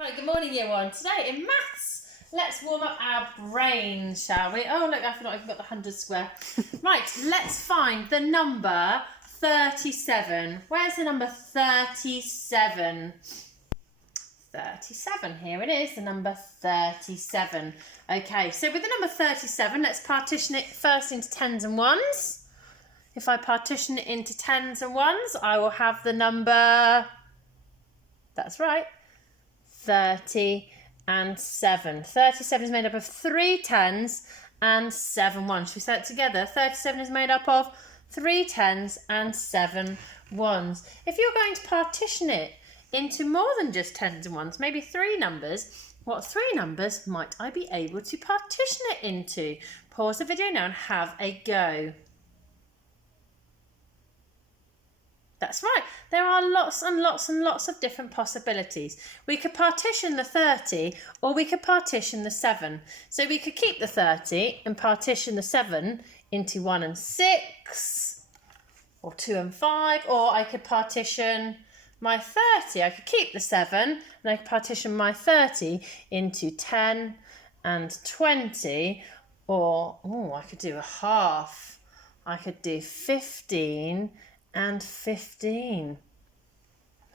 Right, good morning, year one. Today in maths, let's warm up our brains, shall we? Oh, look, I forgot I've got the 100 square. Right, let's find the number 37. Where's the number 37? 37, here it is, the number 37. Okay, so with the number 37, let's partition it first into tens and ones. If I partition it into tens and ones, I will have the number, that's right, 30 and 7. 37 is made up of 3 tens and 7 ones. Should we say it together? 37 is made up of 3 tens and 7 ones. If you're going to partition it into more than just tens and ones, maybe 3 numbers, what 3 numbers might I be able to partition it into? Pause the video now and have a go. That's right, there are lots and lots and lots of different possibilities. We could partition the 30 or we could partition the 7. So we could keep the 30 and partition the 7 into 1 and 6 or 2 and 5, or I could partition my 30. I could keep the 7 and I could partition my 30 into 10 and 20, or I could do a half. I could do 15 and 15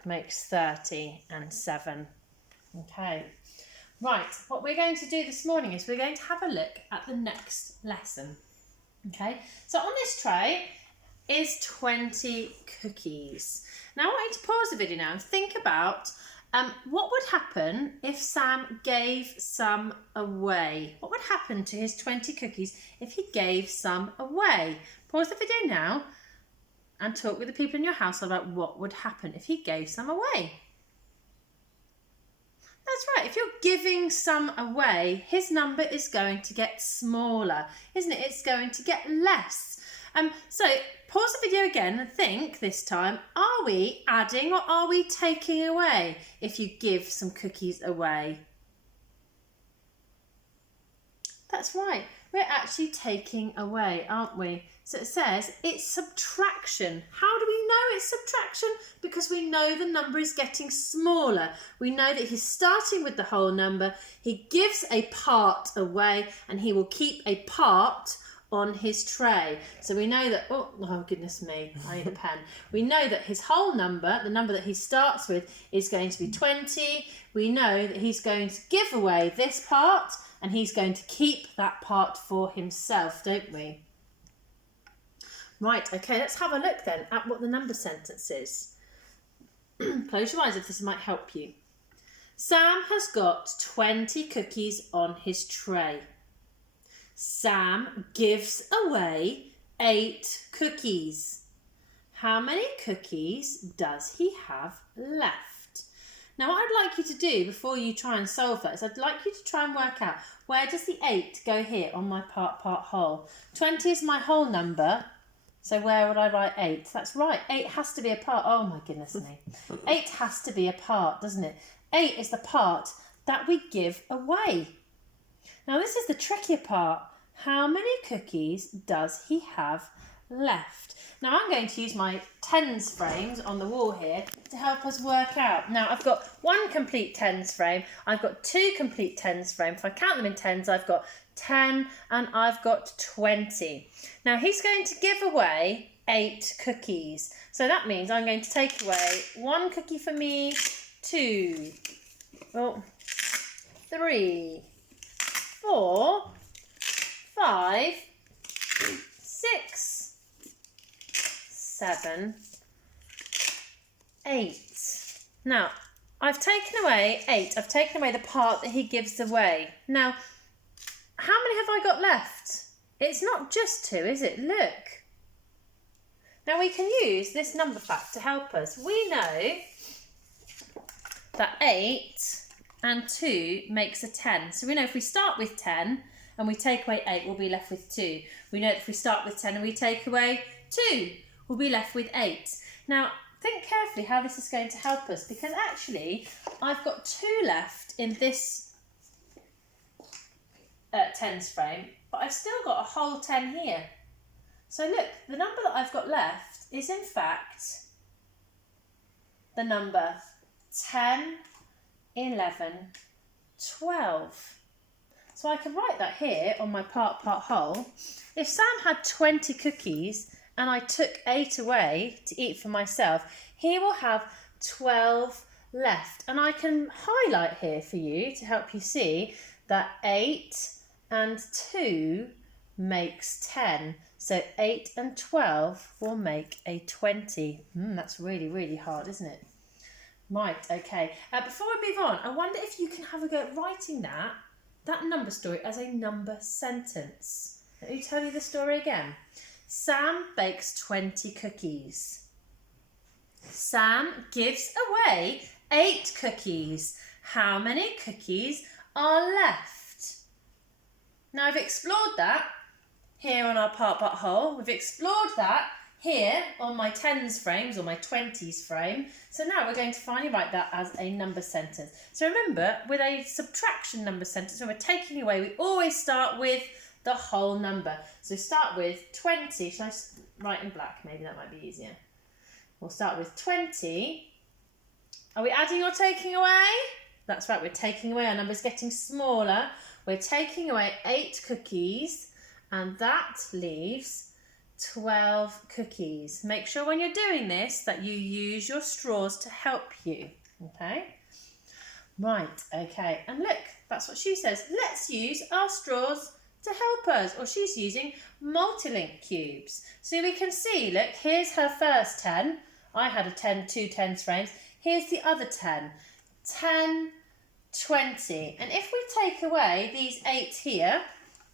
makes 30 and 7. Okay, right, what we're going to do this morning is we're going to have a look at the next lesson. Okay, so on this tray is 20 cookies. Now I want you to pause the video now and think about what would happen if Sam gave some away. What would happen to his 20 cookies if he gave some away? Pause the video now and talk with the people in your household about what would happen if he gave some away. That's right, if you're giving some away, his number is going to get smaller, isn't it? It's going to get less. So pause the video again and think this time, are we adding or are we taking away if you give some cookies away? That's right, we're actually taking away, aren't we? So it says it's subtraction. How do we know it's subtraction? Because we know the number is getting smaller. We know that he's starting with the whole number. He gives a part away and he will keep a part on his tray. So we know that, oh goodness me, I need a pen. We know that his whole number, the number that he starts with, is going to be 20. We know that he's going to give away this part and he's going to keep that part for himself, don't we? Right, okay, let's have a look then at what the number sentence is. Close your eyes if this might help you. Sam has got 20 cookies on his tray. Sam gives away 8 cookies. How many cookies does he have left? Now, what I'd like you to do before you try and solve that is I'd like you to try and work out, where does the 8 go here on my part whole? 20 is my whole number. So where would I write 8? That's right, 8 has to be a part. Oh my goodness me. 8 has to be a part, doesn't it? 8 is the part that we give away. Now this is the trickier part. How many cookies does he have left? Now I'm going to use my tens frames on the wall here to help us work out. Now I've got 1 complete tens frame. I've got 2 complete tens frame. If I count them in tens, I've got 10 and I've got 20. Now he's going to give away 8 cookies. So that means I'm going to take away 1 cookie for me, 2, 3, 4, 5, 6, 7, 8. Now I've taken away 8. I've taken away the part that he gives away. Now how many have I got left? It's not just 2, is it? Look. Now we can use this number fact to help us. We know that 8 and 2 makes a 10. So we know if we start with 10 and we take away 8, we'll be left with 2. We know that if we start with 10 and we take away 2, we'll be left with 8. Now think carefully how this is going to help us, because actually I've got 2 left in this tens frame, but I've still got a whole 10 here. So look, the number that I've got left is in fact the number 10 11, 12. So I can write that here on my part whole. If Sam had 20 cookies and I took 8 away to eat for myself, he will have 12 left. And I can highlight here for you to help you see that 8 and 2 makes 10. So 8 and 12 will make a 20. That's really, really hard, isn't it? Right, okay. Before we move on, I wonder if you can have a go at writing that number story as a number sentence. Let me tell you the story again. Sam bakes 20 cookies. Sam gives away 8 cookies. How many cookies are left? Now I've explored that here on our part whole. We've explored that here on my 10s frames or my 20s frame. So now we're going to finally write that as a number sentence. So remember, with a subtraction number sentence, when we're taking away, we always start with the whole number. So start with 20. Shall I write in black? Maybe that might be easier. We'll start with 20. Are we adding or taking away? That's right, we're taking away. Our number's getting smaller. We're taking away 8 cookies, and that leaves 12 cookies. Make sure when you're doing this that you use your straws to help you, okay? Right, okay, and look, that's what she says. Let's use our straws to help us, or she's using multi-link cubes. So we can see, look, here's her first 10. I had two 10s frames. Here's the other 10. 10, 20. And if we take away these 8 here,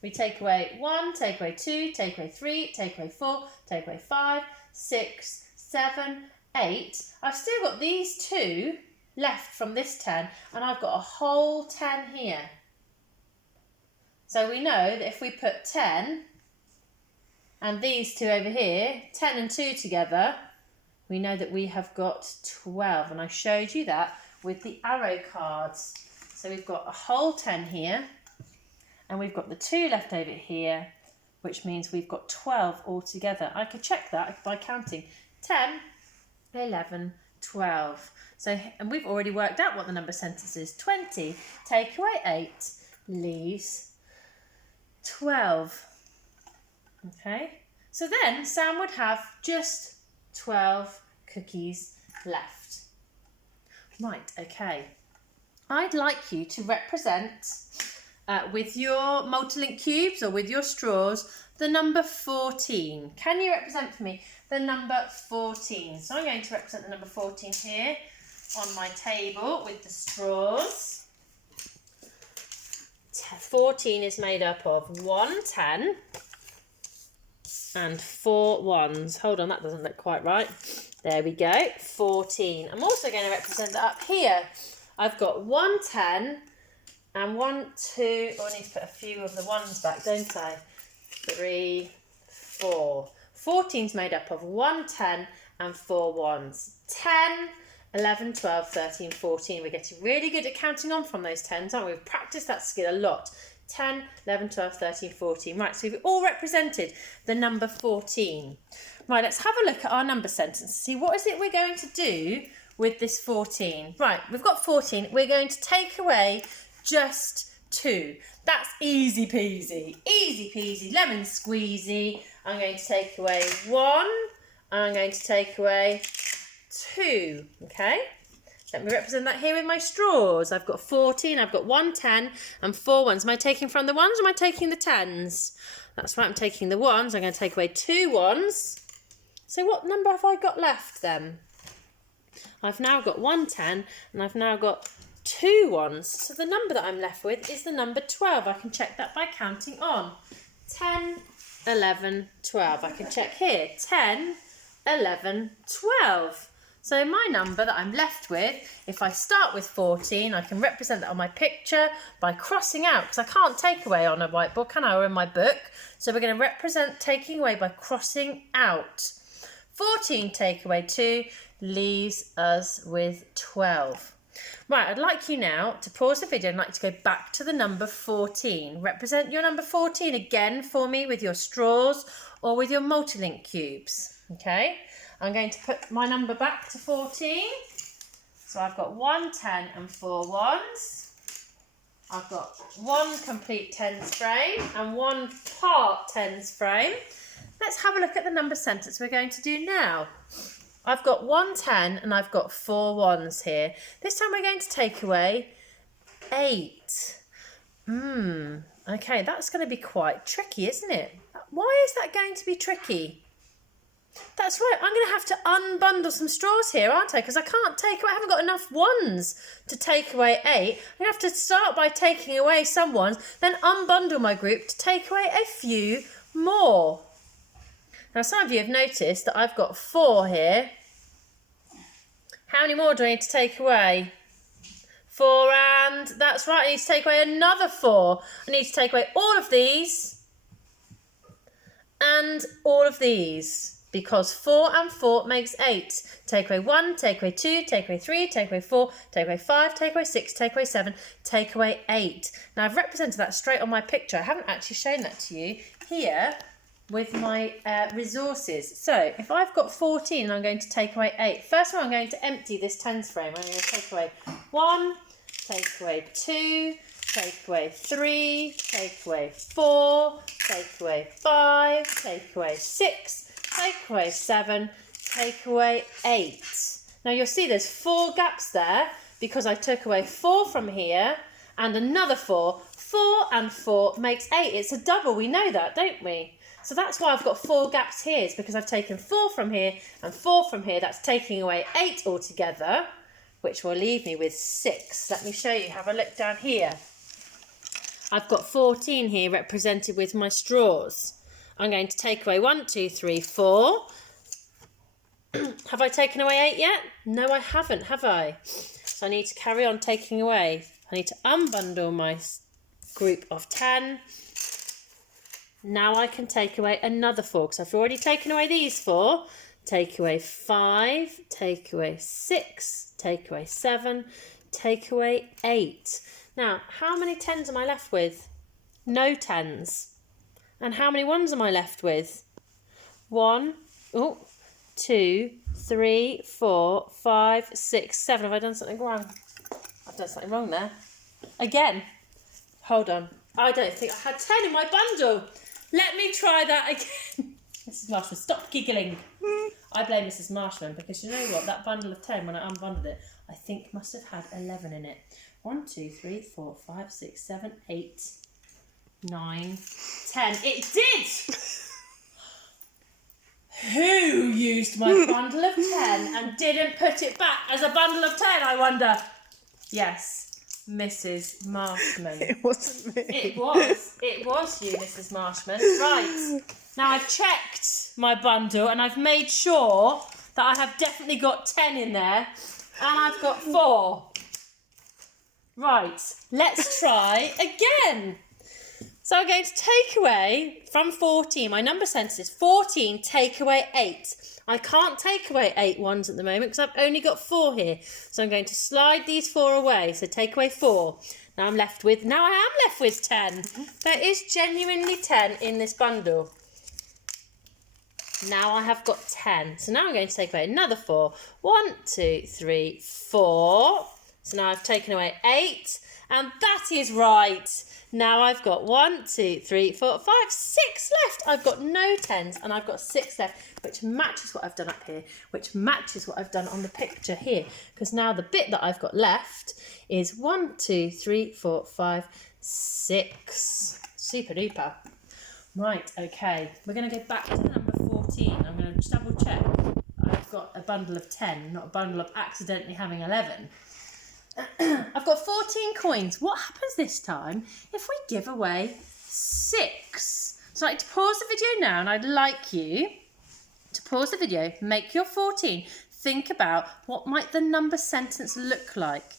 we take away 1, take away 2, take away 3, take away 4, take away 5, 6, 7, 8. I've still got these 2 left from this 10, and I've got a whole 10 here. So we know that if we put 10 and these 2 over here, 10 and 2 together, we know that we have got 12. And I showed you that with the arrow cards. So we've got a whole 10 here. And we've got the 2 left over here, which means we've got 12 altogether. I could check that by counting 10, 11, 12. So, and we've already worked out what the number sentence is. 20, take away 8, leaves 12. Okay, so then Sam would have just 12 cookies left. Right, okay. I'd like you to represent with your multi-link cubes or with your straws, the number 14. Can you represent for me the number 14? So I'm going to represent the number 14 here on my table with the straws. 14 is made up of 1 10 and 4 1s. Hold on, that doesn't look quite right. There we go, 14. I'm also going to represent that up here. I've got 1 10 and 1, 2, oh, I need to put a few of the 1s back, don't I? 3, 4. 14's made up of 1 10 and 4 1s. 10, 11, 12, 13, 14. We're getting really good at counting on from those 10s, aren't we? We've practiced that skill a lot. 10, 11, 12, 13, 14. Right, so we've all represented the number 14. Right, let's have a look at our number sentence and see what is it we're going to do with this 14. Right, we've got 14. We're going to take away just 2. That's easy peasy. Easy peasy, lemon squeezy. I'm going to take away 1 and I'm going to take away 2. Okay? Let me represent that here with my straws. I've got 14, I've got 1 10 and 4 1s. Am I taking from the 1s or am I taking the 10s? That's right, I'm taking the 1s. I'm going to take away 2 1s. So what number have I got left then? I've now got 1 10 and I've now got 2 1s. So the number that I'm left with is the number 12. I can check that by counting on. 10, 11, 12. I can check here. 10, 11, 12. So my number that I'm left with, if I start with 14, I can represent that on my picture by crossing out, because I can't take away on a whiteboard, can I, or in my book? So we're going to represent taking away by crossing out. 14 take away 2 leaves us with 12. Right, I'd like you now to pause the video and I'd like to go back to the number 14. Represent your number 14 again for me with your straws or with your multi-link cubes. Okay, I'm going to put my number back to 14. So I've got 1 10 and 4 ones. I've got 1 complete tens frame and 1 part tens frame. Let's have a look at the number sentence we're going to do now. I've got 1 10 and I've got 4 ones here. This time we're going to take away 8. Okay, that's going to be quite tricky, isn't it? Why is that going to be tricky? That's right, I'm going to have to unbundle some straws here, aren't I? Because I can't take away, I haven't got enough ones to take away 8. I'm going to have to start by taking away some ones, then unbundle my group to take away a few more. Now, some of you have noticed that I've got 4 here. How many more do I need to take away? 4, and that's right, I need to take away another 4. I need to take away all of these and all of these. Because 4 and 4 makes 8. Take away 1, take away 2, take away 3, take away 4, take away 5, take away 6, take away 7, take away 8. Now I've represented that straight on my picture. I haven't actually shown that to you here with my resources. So if I've got 14 and I'm going to take away 8, first of all I'm going to empty this tens frame. I'm going to take away 1, take away 2, take away 3, take away 4, take away 5, take away 6, take away 7, take away 8. Now you'll see there's 4 gaps there because I took away 4 from here and another 4. 4 and 4 makes 8. It's a double, we know that, don't we? So that's why I've got 4 gaps here. It's because I've taken 4 from here and 4 from here. That's taking away 8 altogether, which will leave me with 6. Let me show you. Have a look down here. I've got 14 here represented with my straws. I'm going to take away 1, 2, 3, 4. Have I taken away 8 yet? No, I haven't, have I? So I need to carry on taking away. I need to unbundle my group of 10. Now I can take away another 4 because I've already taken away these 4. Take away 5, take away 6, take away 7, take away 8. Now, how many 10s am I left with? No 10s. And how many ones am I left with? 1, 2, 3, 4, 5, 6, 7. Have I done something wrong? I've done something wrong there. Again. Hold on. I don't think I had 10 in my bundle. Let me try that again. Mrs. Marshman, stop giggling. I blame Mrs. Marshman because you know what? That bundle of 10, when I unbundled it, I think must have had 11 in it. 1, 2, 3, 4, 5, 6, 7, 8, 9, 10. It did! Who used my bundle of 10 and didn't put it back as a bundle of 10, I wonder? Yes, Mrs. Marshman. It wasn't me. It was you, Mrs. Marshman. Right, now I've checked my bundle and I've made sure that I have definitely got 10 in there and I've got 4. Right, let's try again. So I'm going to take away from 14, my number sentence is 14, take away 8. I can't take away 8 ones at the moment because I've only got 4 here. So I'm going to slide these 4 away. So take away 4. Now I am left with 10. There is genuinely 10 in this bundle. Now I have got 10. So now I'm going to take away another 4. 1, 2, 3, 4. So now I've taken away 8. And that is right. Now I've got 1, 2, 3, 4, 5, 6 left. I've got no 10s and I've got 6 left, which matches what I've done up here, which matches what I've done on the picture here. Because now the bit that I've got left is 1, 2, 3, 4, 5, 6. Super duper. Right, okay. We're going to go back to number 14. I'm going to double check. I've got a bundle of 10, not a bundle of accidentally having 11. I've got 14 coins. What happens this time if we give away 6? So I'd like to pause the video now and I'd like you to pause the video, make your 14, think about what might the number sentence look like.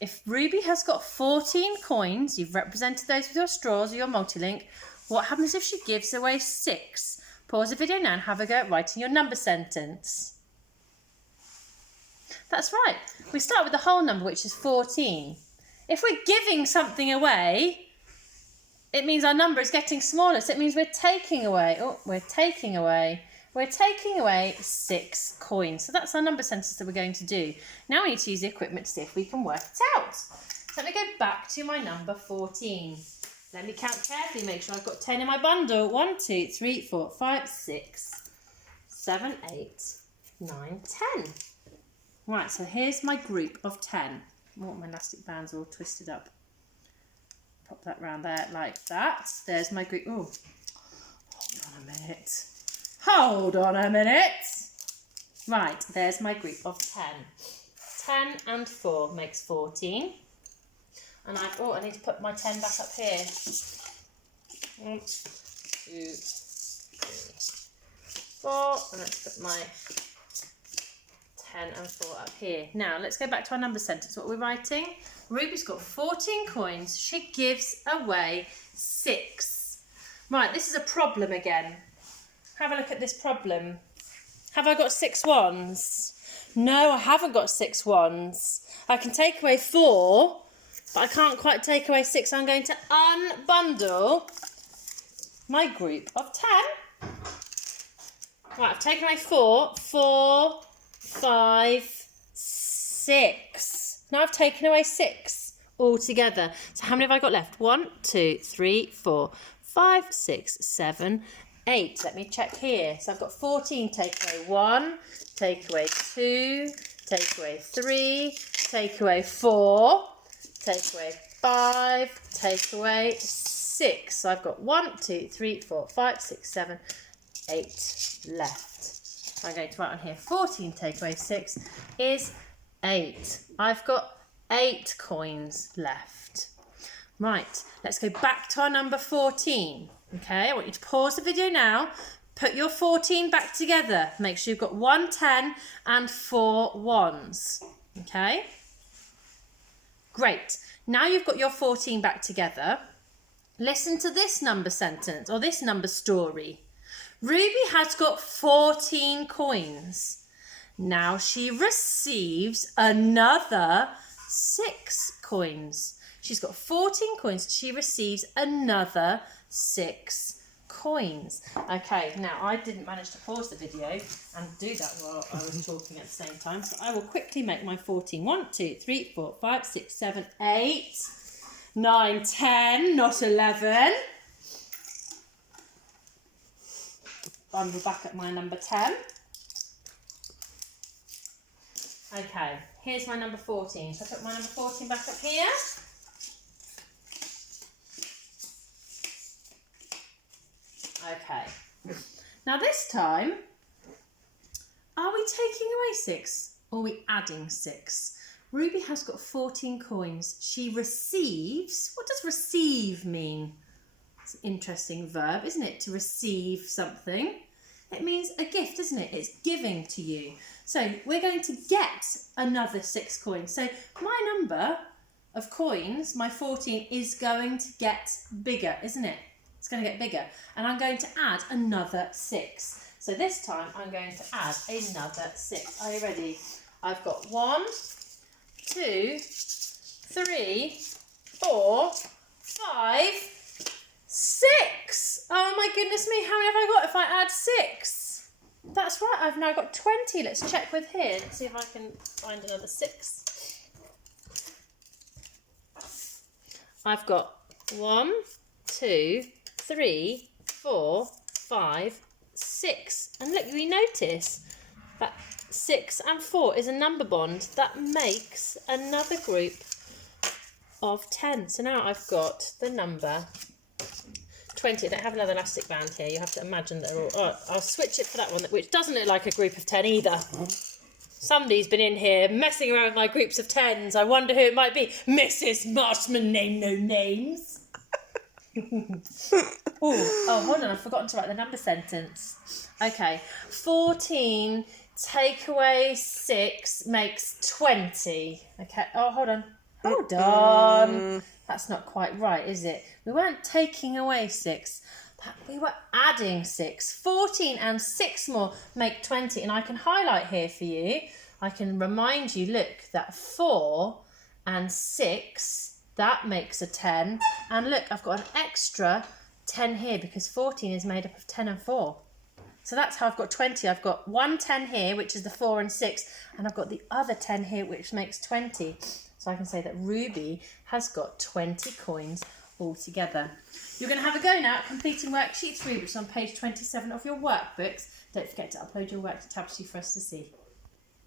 If Ruby has got 14 coins, you've represented those with your straws or your multi-link, what happens if she gives away 6? Pause the video now and have a go at writing your number sentence. That's right. We start with the whole number, which is 14. If we're giving something away, it means our number is getting smaller. So it means we're taking away. Oh, we're taking away we're taking away 6 coins. So that's our number sentence that we're going to do. Now we need to use the equipment to see if we can work it out. So let me go back to my number 14. Let me count carefully, make sure I've got 10 in my bundle. 1, 2, 3, 4, 5, 6, 7, 8, 9, 10. Right, so here's my group of 10. Oh, my elastic band's all twisted up. Pop that round there like that. There's my group. Oh, hold on a minute. Hold on a minute. Right, there's my group of 10. 10 and 4 makes 14. And I need to put my 10 back up here. 1, 2, 3, 4. And let's put my 10 and 4 up here. Now, let's go back to our number sentence. What we're writing? Ruby's got 14 coins. She gives away 6. Right, this is a problem again. Have a look at this problem. Have I got 6 ones? No, I haven't got 6 ones. I can take away 4, but I can't quite take away 6. I'm going to unbundle my group of 10. Right, I've taken away 4. 4, 5, 6. Now I've taken away 6 altogether. So how many have I got left? 1, 2, 3, 4, 5, 6, 7, 8. Let me check here. So I've got 14. Take away 1, take away 2, take away 3, take away 4, take away 5, take away 6. So I've got 1, 2, 3, 4, 5, 6, 7, 8 left. I'm going to write on here 14 take away 6 is 8. I've got 8 coins left. Right, let's go back to our number 14. Okay, I want you to pause the video now. Put your 14 back together. Make sure you've got 1 10 and 4 1s. Okay? Great. Now you've got your 14 back together. Listen to this number sentence or this number story. Ruby has got 14 coins. Now she receives another 6 coins. She's got 14 coins. She receives another 6 coins. Okay, now I didn't manage to pause the video and do that while I was talking at the same time. So I will quickly make my 14. 1, 2, 3, 4, 5, 6, 7, 8, 9, 10, not 11. Bundle back at my number 10. Okay, here's my number 14. So I put my number 14 back up here. Okay. Now this time, are we taking away 6 or are we adding 6? Ruby has got 14 coins. She receives. What does receive mean? It's an interesting verb, isn't it? To receive something. It means a gift, isn't it? It's giving to you. So we're going to get another 6 coins. So my number of coins, my 14, is going to get bigger, isn't it? It's going to get bigger. And I'm going to add another 6. So this time I'm going to add another 6. Are you ready? I've got 1, 2, 3, 4, 5, 6. Oh my goodness me, how many have I got if I add 6? That's right, I've now got 20. Let's check with here. Let's see if I can find another 6. I've got 1, 2, 3, 4, 5, 6. And look, we notice that 6 and 4 is a number bond. That makes another group of 10. So now I've got the number 20. I don't have another elastic band here. You have to imagine that they're all... Oh, I'll switch it for that one, which doesn't look like a group of 10 either. Somebody's been in here messing around with my groups of 10s. I wonder who it might be. Mrs. Marshman, name no names. Oh, hold on. I've forgotten to write the number sentence. Okay. 14 take away 6 makes 20. Okay. Oh, hold on. Hold on. That's not quite right, is it? We weren't taking away 6. We were adding 6. 14 and 6 more make 20. And I can highlight here for you. I can remind you, look, that 4 and 6, that makes a 10. And look, I've got an extra 10 here because 14 is made up of 10 and 4. So that's how I've got 20. I've got 1 10 here, which is the 4 and 6, and I've got the other 10 here, which makes 20. So I can say that Ruby has got 20 coins altogether. You're going to have a go now at completing worksheet 3, which is on page 27 of your workbooks. Don't forget to upload your work to Tapestry for us to see.